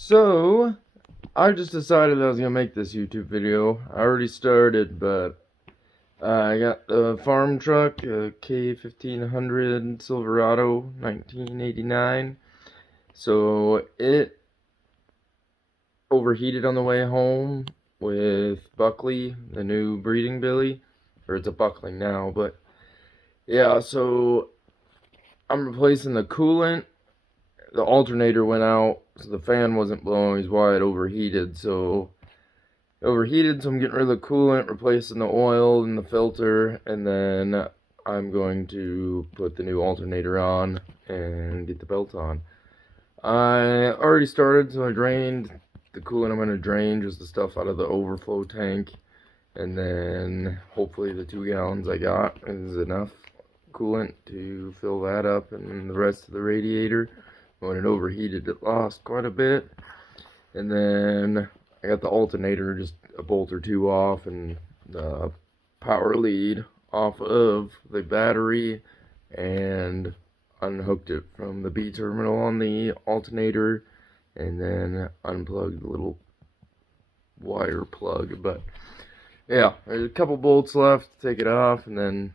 So, I just decided I was going to make this YouTube video. I already started, but I got the farm truck, a K1500 Silverado 1989. So, it overheated on the way home with Buckley, the new breeding billy. Or it's a Buckling now, but yeah, so I'm replacing the coolant. The alternator went out, so the fan wasn't blowing, is why it overheated. So I'm getting rid of the coolant, replacing the oil in the filter, and then I'm going to put the new alternator on and get the belt on. I already started, so I drained the coolant. I'm going to drain just the stuff out of the overflow tank, and then hopefully the 2 gallons I got is enough coolant to fill that up, and the rest of the radiator. When it overheated, it lost quite a bit. And then I got the alternator just a bolt or two off, and the power lead off of the battery, and unhooked it from the B terminal on the alternator, and then unplugged the little wire plug. But yeah, there's a couple bolts left to take it off and then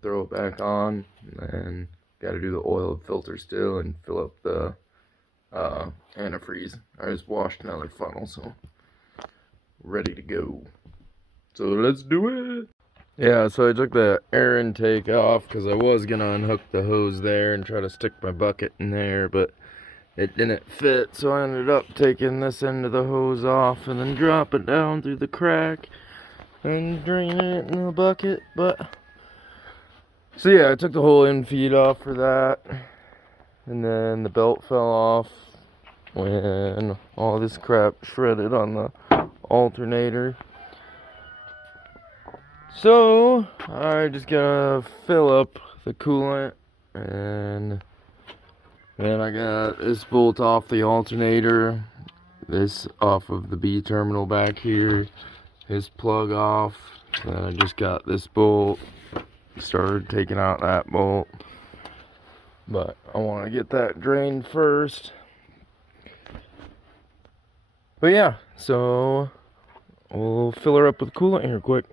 throw it back on, and then got to do the oil filter still and fill up the antifreeze. I just washed another funnel, so ready to go. So let's do it. Yeah, so I took the air intake off because I was gonna unhook the hose there and try to stick my bucket in there, but it didn't fit, so I ended up taking this end of the hose off and then drop it down through the crack and draining it in the bucket. But so yeah, I took the whole end feed off for that, and then the belt fell off when all this crap shredded on the alternator. So I just gotta fill up the coolant, and then I got this bolt off the alternator, this off of the B terminal back here, his plug off. Then I just got this bolt, started taking out that bolt, but I want to get that drained first. But yeah, so we'll fill her up with coolant here quick.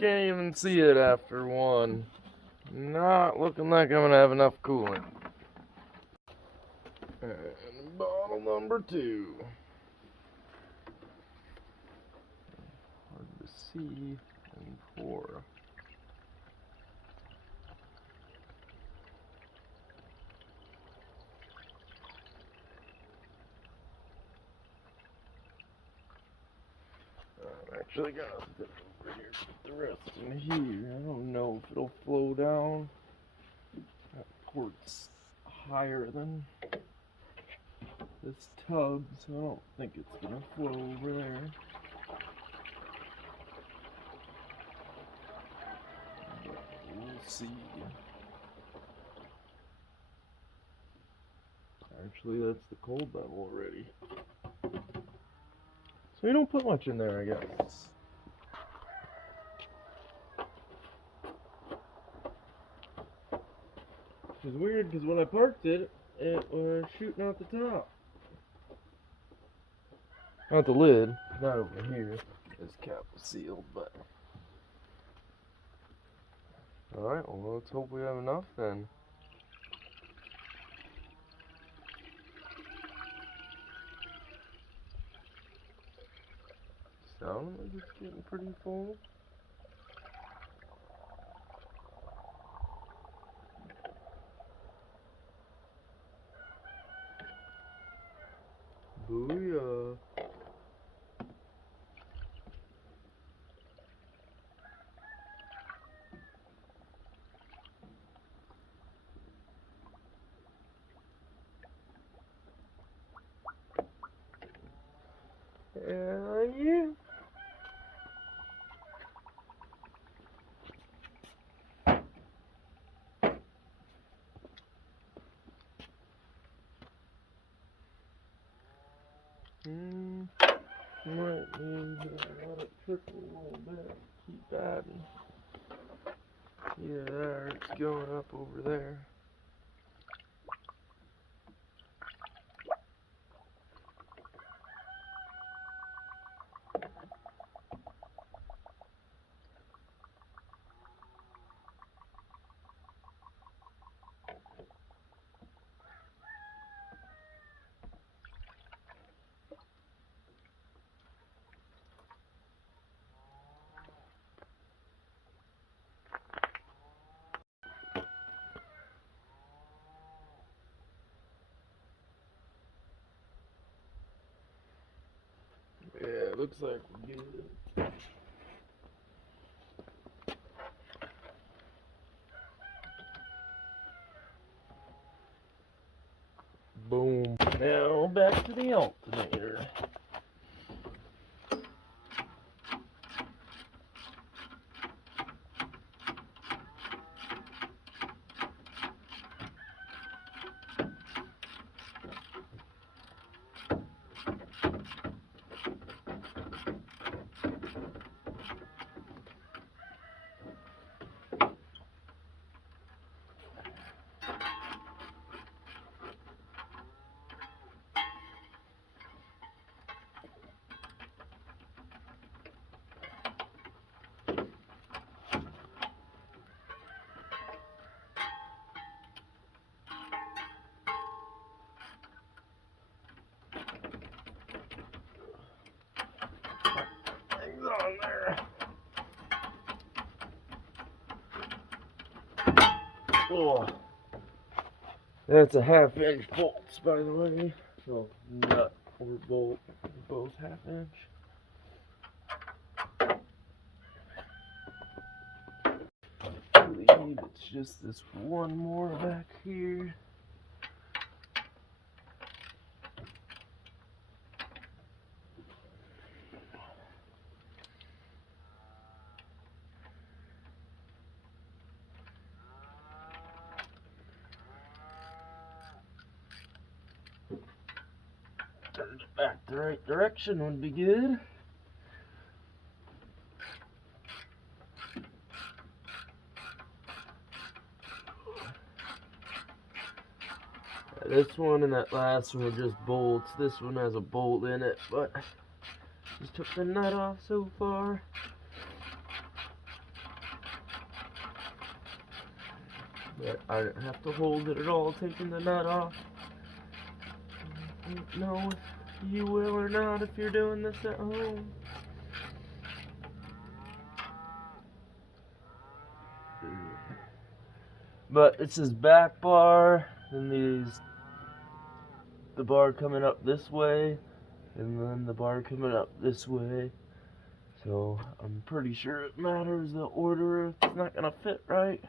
Can't even see it after one. Not looking like I'm gonna have enough coolant. And bottle number 2. Hard to see and pour. I'm actually gonna put over here, put the rest in here. I don't know if it'll flow down. That port's higher than this tub, so I don't think it's gonna flow over there. But we'll see. Actually, that's the cold level already. So you don't put much in there, I guess. is weird because when I parked it, it was shooting out the top. Not the lid, not over here. This cap was sealed, but. Alright, well, let's hope we have enough then. Sounds like it's getting pretty full. Booyah. Yeah. Might need to let it trickle a little bit. Keep adding. Yeah, there, it's going up over there. Yeah, it looks like we're good. Boom. Now back to the alternator. On there. Oh, that's a 1/2 inch bolts, by the way. So nut or bolt, both 1/2 inch. I believe it's just this one more back here. Turn it back the right direction would be good. This one and that last one are just bolts. This one has a bolt in it, but just took the nut off so far. But I didn't have to hold it at all taking the nut off. I don't know if you will or not if you're doing this at home. But it's his back bar, and the bar coming up this way, and then the bar coming up this way. So I'm pretty sure it matters the order if it's not gonna fit right.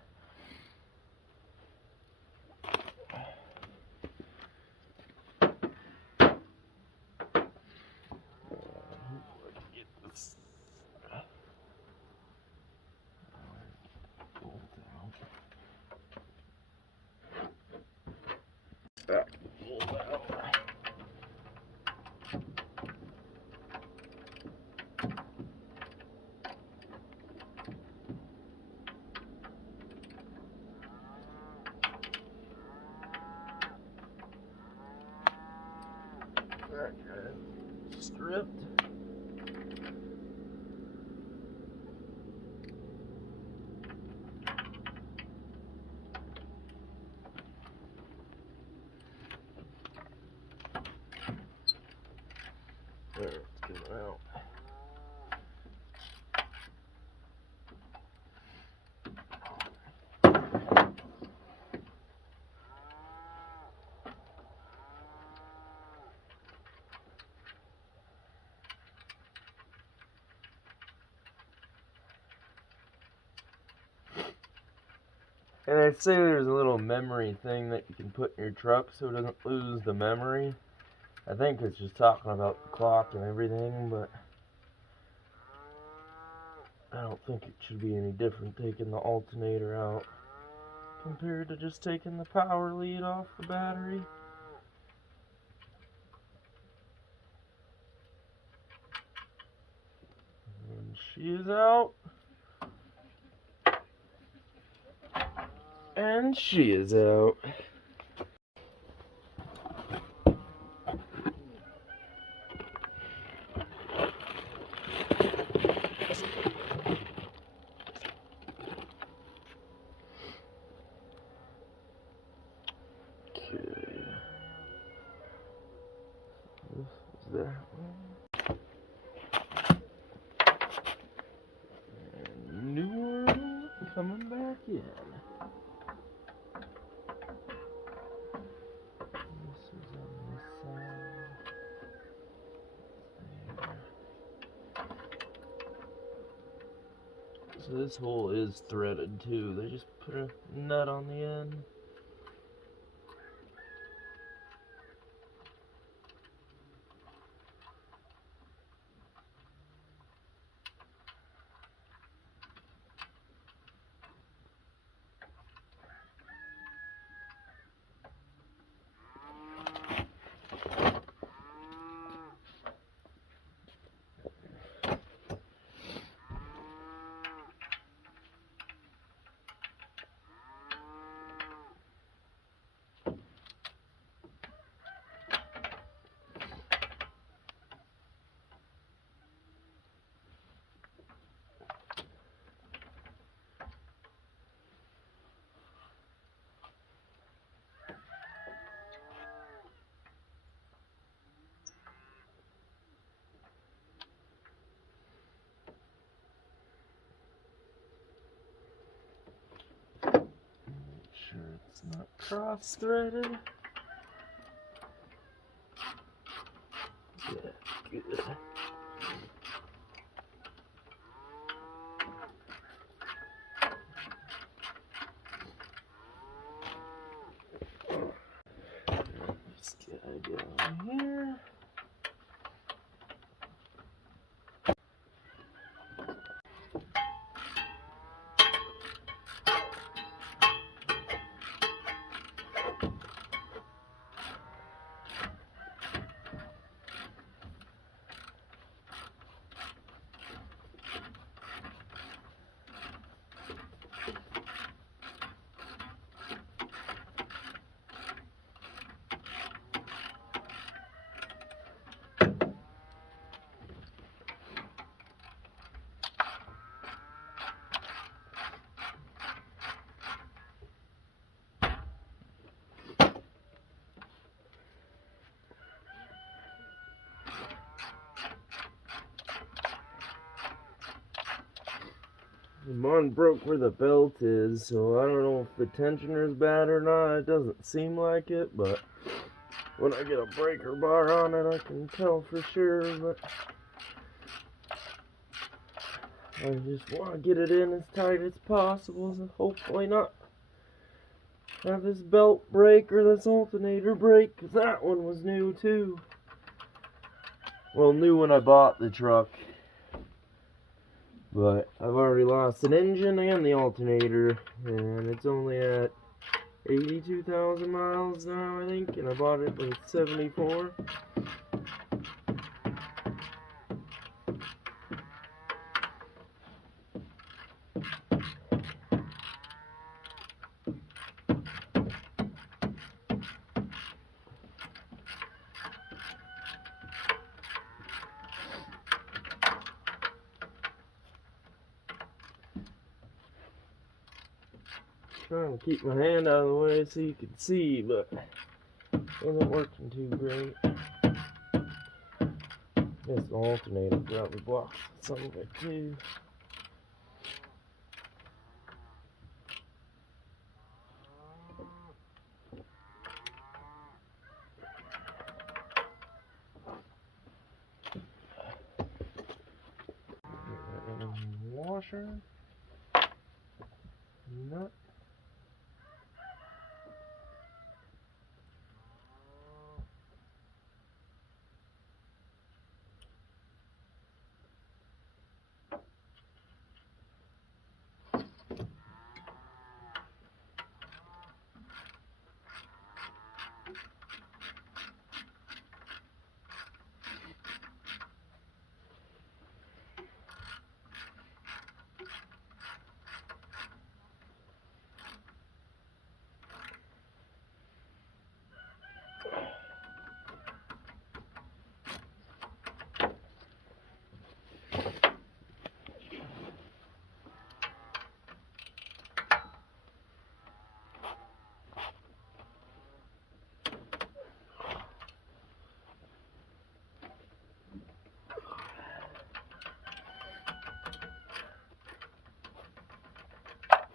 Back. ripped. There, it's coming out. And I'd say there's a little memory thing that you can put in your truck so it doesn't lose the memory. I think it's just talking about the clock and everything, but I don't think it should be any different taking the alternator out compared to just taking the power lead off the battery. And she is out. And she is out. Okay. This is that one. And new one coming back in. This is on this side. There. So this hole is threaded too. They just put a nut on the end. Sure it's not cross-threaded. Yeah, good. This guy down here. Mine broke where the belt is, so I don't know if the tensioner's bad or not. It doesn't seem like it, but when I get a breaker bar on it, I can tell for sure. But I just want to get it in as tight as possible, so hopefully not have this belt break or this alternator break, because that one was new too. Well, new when I bought the truck. But I've already lost an engine and the alternator, and it's only at 82,000 miles now, I think, and I bought it with 74. trying to keep my hand out of the way so you can see, but it isn't working too great. Guess the alternator probably blocks some of it too. Washer, nut.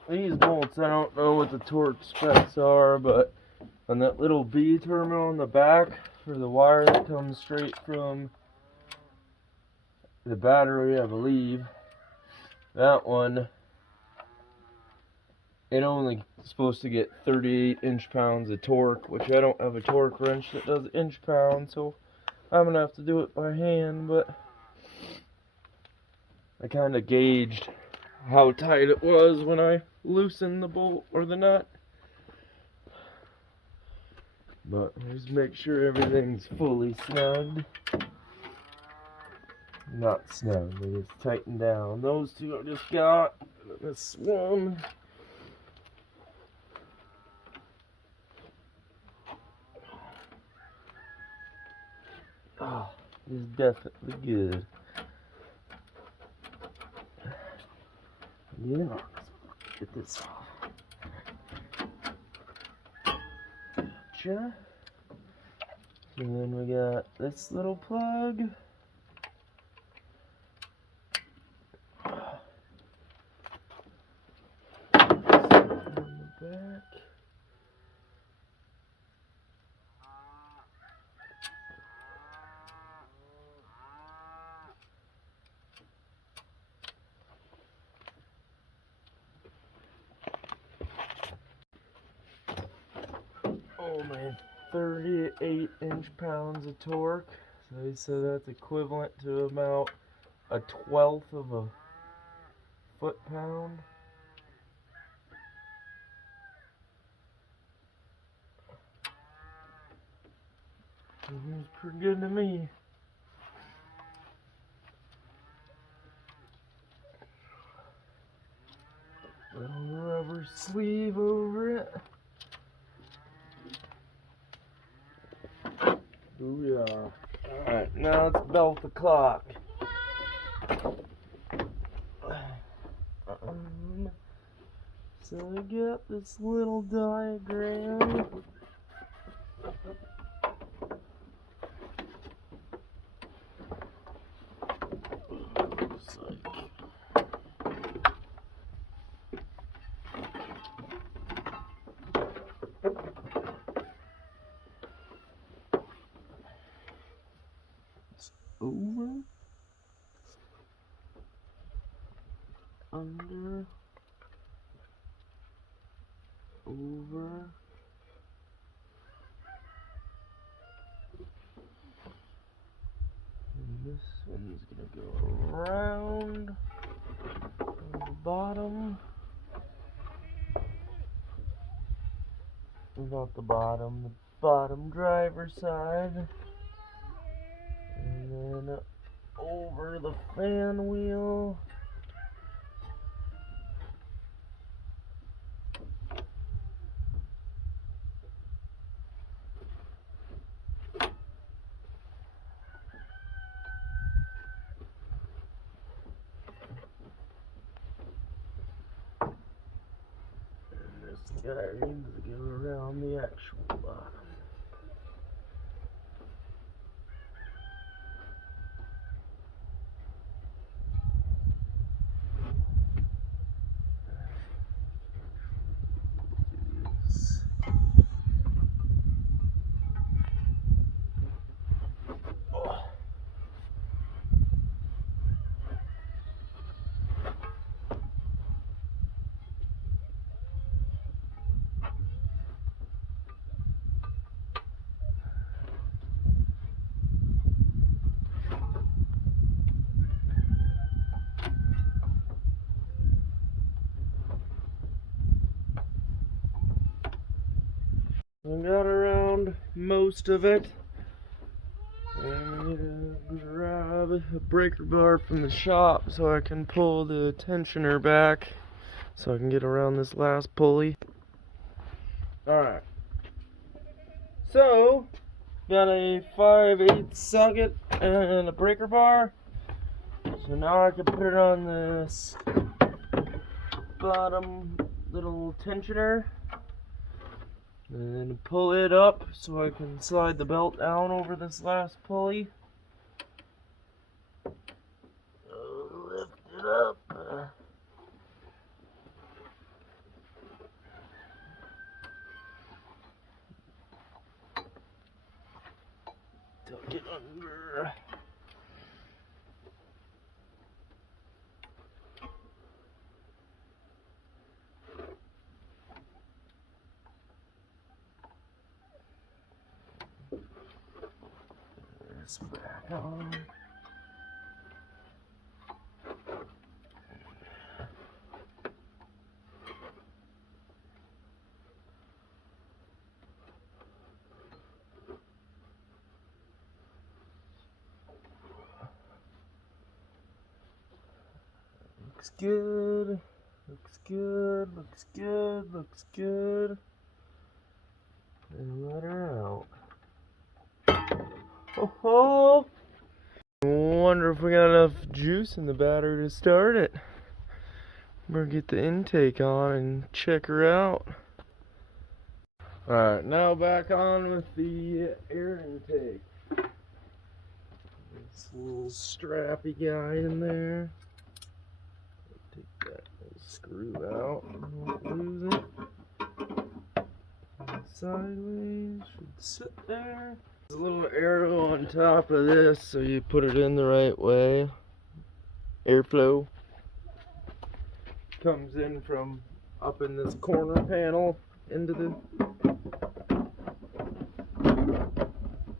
These bolts, I don't know what the torque specs are, but on that little B terminal on the back for the wire that comes straight from the battery, I believe, that one, it only supposed to get 38 inch-pounds of torque, which I don't have a torque wrench that does inch-pounds, so I'm gonna have to do it by hand. But I kind of gauged how tight it was when I loosened the bolt or the nut. But just make sure everything's fully snug. Not snug, they just tighten down. Those two I just got. This one. Oh, this is definitely good. Yeah, get this off. Gotcha. And then we got this little plug. On the back. Oh man, 38 inch-pounds of torque. So he said that's equivalent to about 1/12 of a foot-pound. Seems pretty good to me. Little rubber sleeve over it. Booyah. Alright, now let's belt the clock. So we got this little diagram. Looks like it's over, under, over, and this one's gonna go around on the bottom. Not the bottom driver's side, and then over the fan wheel. guy needs to go around the actual bottom. I got around most of it. I'm gonna grab a breaker bar from the shop so I can pull the tensioner back so I can get around this last pulley. Alright. So, got a 5/8 socket and a breaker bar. So now I can put it on this bottom little tensioner. And then pull it up so I can slide the belt down over this last pulley. Lift it up. Tuck it under. This back on. Looks good. Looks good. Looks good. Looks good. And let her out. Oh, wonder if we got enough juice in the battery to start it. We're gonna get the intake on and check her out. Alright, now back on with the air intake. This little strappy guy in there. Take that little screw out. Don't lose it. Sideways, should sit there. There's a little arrow on top of this so you put it in the right way. Airflow comes in from up in this corner panel into the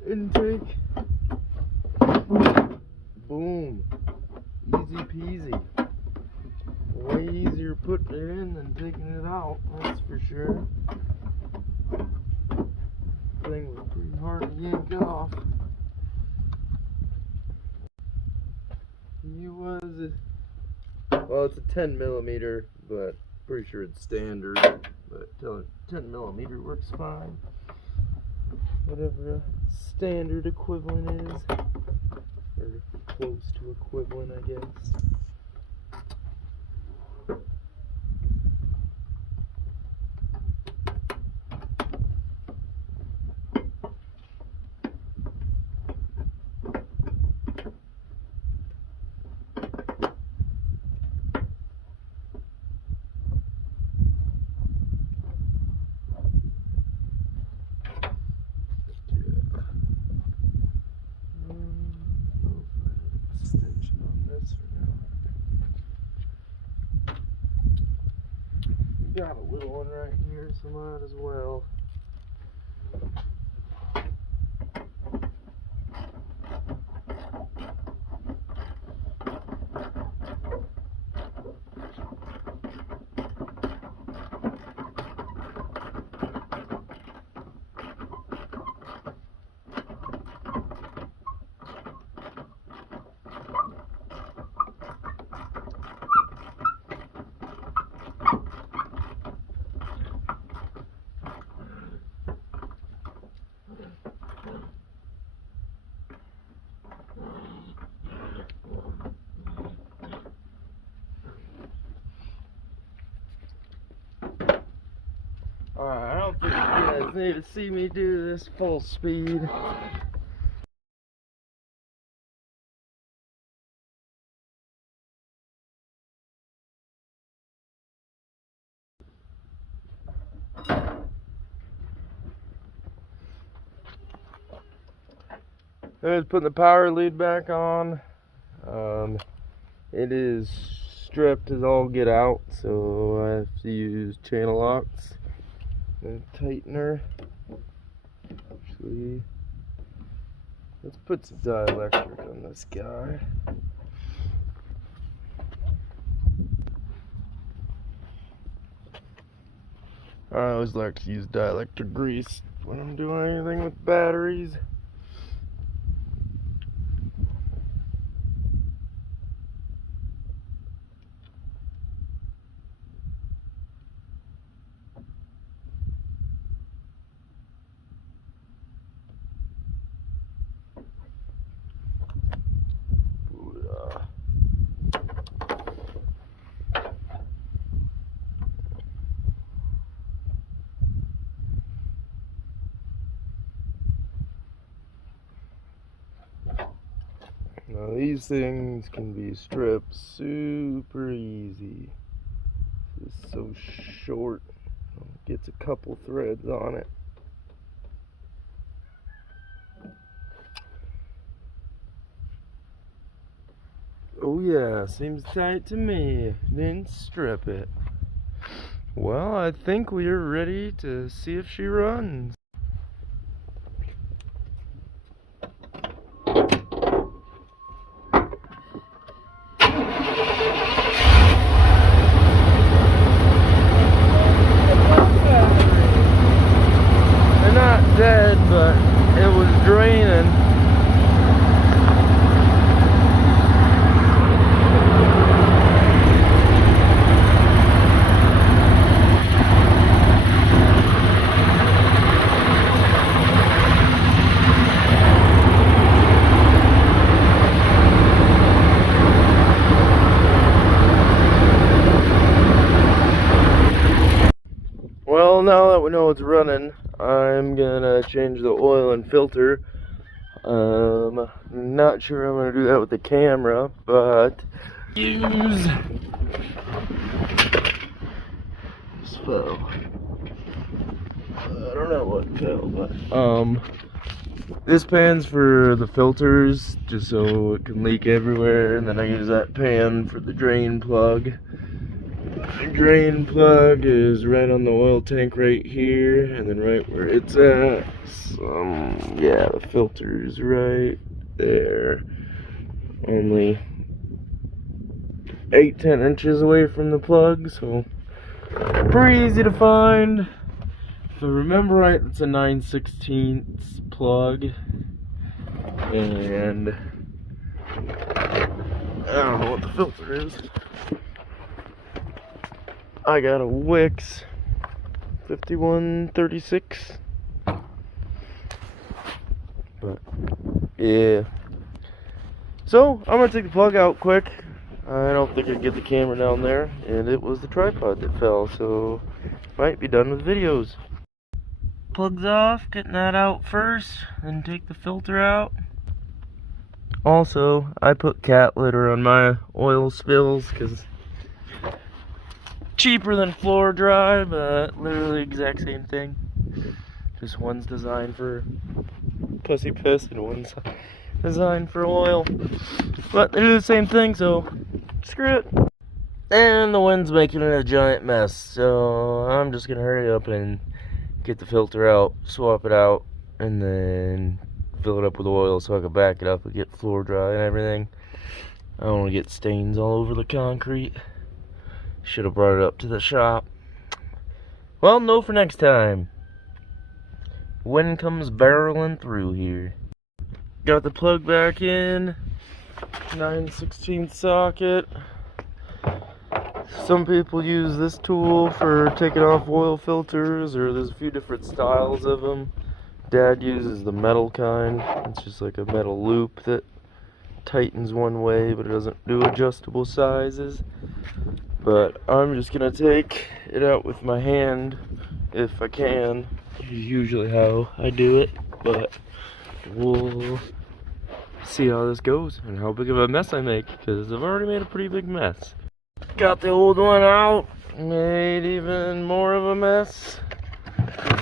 intake. Boom. Easy peasy. Way easier putting it in than taking it out, that's for sure. Thing was pretty hard to yank off. Well, it's a 10mm, but pretty sure it's standard. But 10mm works fine. Whatever a standard equivalent is, or close to equivalent, I guess. Got a little one right here, so might as well. Alright, I don't think you guys need to see me do this full speed. I'm just putting the power lead back on. It is stripped as all get out, so I have to use channel locks and tightener. Actually, let's put some dielectric on this guy. I always like to use dielectric grease when I'm doing anything with batteries. Now these things can be stripped super easy. It's so short. It gets a couple threads on it. Oh yeah, seems tight to me. Didn't strip it. Well, I think we are ready to see if she runs. Dead, but it was draining. Well, now that we know it's running, I'm gonna change the oil and filter. Not sure I'm gonna do that with the camera, but use this fell. I don't know what fell, but this pan's for the filters, just so it can leak everywhere, and then I use that pan for the drain plug. The drain plug is right on the oil tank right here, and then right where it's at. Yeah, the filter's right there. Only 8-10 inches away from the plug, so pretty easy to find. If I remember right, it's a 9/16 plug, and I don't know what the filter is. I got a Wix 5136, but yeah. So I'm gonna take the plug out quick. I don't think I can get the camera down there, and it was the tripod that fell, so might be done with videos. Plug's off, getting that out first, then take the filter out. Also, I put cat litter on my oil spills because cheaper than floor dry, but literally exact same thing. Just one's designed for pussy piss and one's designed for oil. But they do the same thing, so screw it. And the wind's making it a giant mess, so I'm just gonna hurry up and get the filter out, swap it out, and then fill it up with oil so I can back it up and get floor dry and everything. I don't want to get stains all over the concrete. Should have brought it up to the shop. Well, no for next time. Wind comes barreling through here. Got the plug back in. 9/16 socket. Some people use this tool for taking off oil filters, or there's a few different styles of them. Dad uses the metal kind. It's just like a metal loop that tightens one way, but it doesn't do adjustable sizes. But I'm just gonna take it out with my hand if I can. This is usually how I do it, but we'll see how this goes and how big of a mess I make, because I've already made a pretty big mess. Got the old one out, made even more of a mess,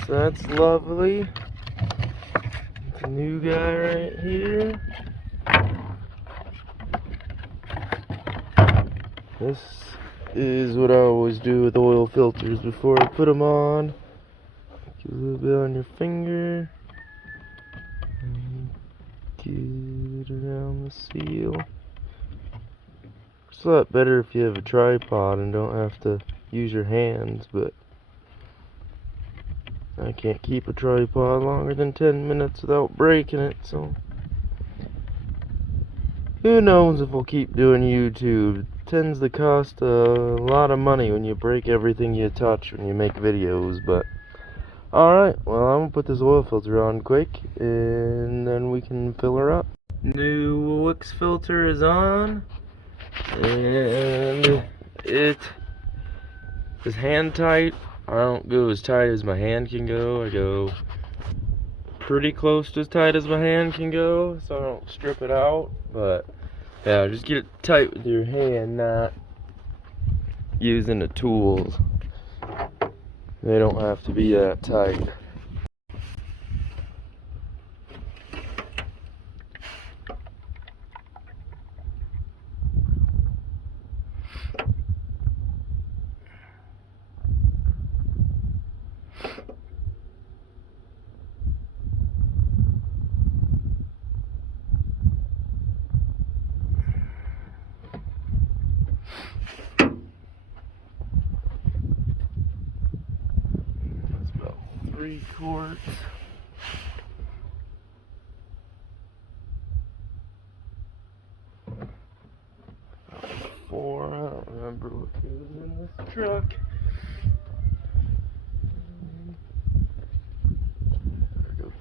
so that's lovely. The new guy right here. This is what I always do with oil filters before I put them on. Get a little bit on your finger. And get it around the seal. It's a lot better if you have a tripod and don't have to use your hands, but I can't keep a tripod longer than 10 minutes without breaking it, so who knows if we'll keep doing YouTube. It tends to cost a lot of money when you break everything you touch when you make videos, but alright, well, I'm gonna put this oil filter on quick and then we can fill her up. New Wix filter is on, and it is hand tight. I don't go as tight as my hand can go. I go pretty close to as tight as my hand can go, so I don't strip it out. But yeah, just get it tight with your hand, not using the tools. They don't have to be that tight. That's about 3 quarts. Four, I don't remember what goes in this truck. There we go.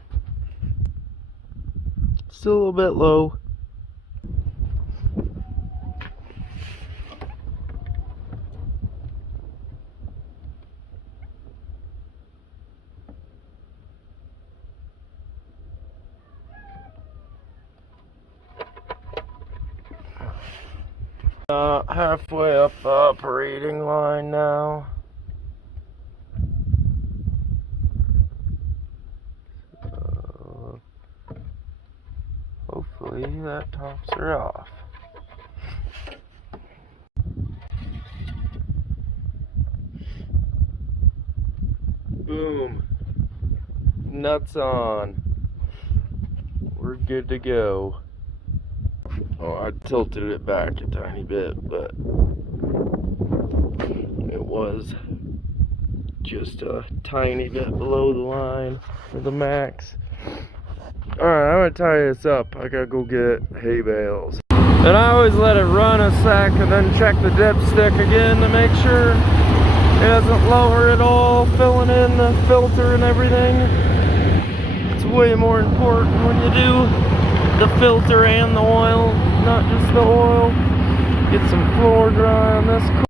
Still a little bit low. Halfway up the operating line now. Hopefully that tops her off. Boom. Nuts on. We're good to go. Oh, I tilted it back a tiny bit, but it was just a tiny bit below the line for the max. Alright, I'm gonna tie this up. I gotta go get hay bales. And I always let it run a sec and then check the dipstick again to make sure it doesn't lower at all, filling in the filter and everything. It's way more important when you do the filter and the oil, not just the oil. Get some floor dry on this.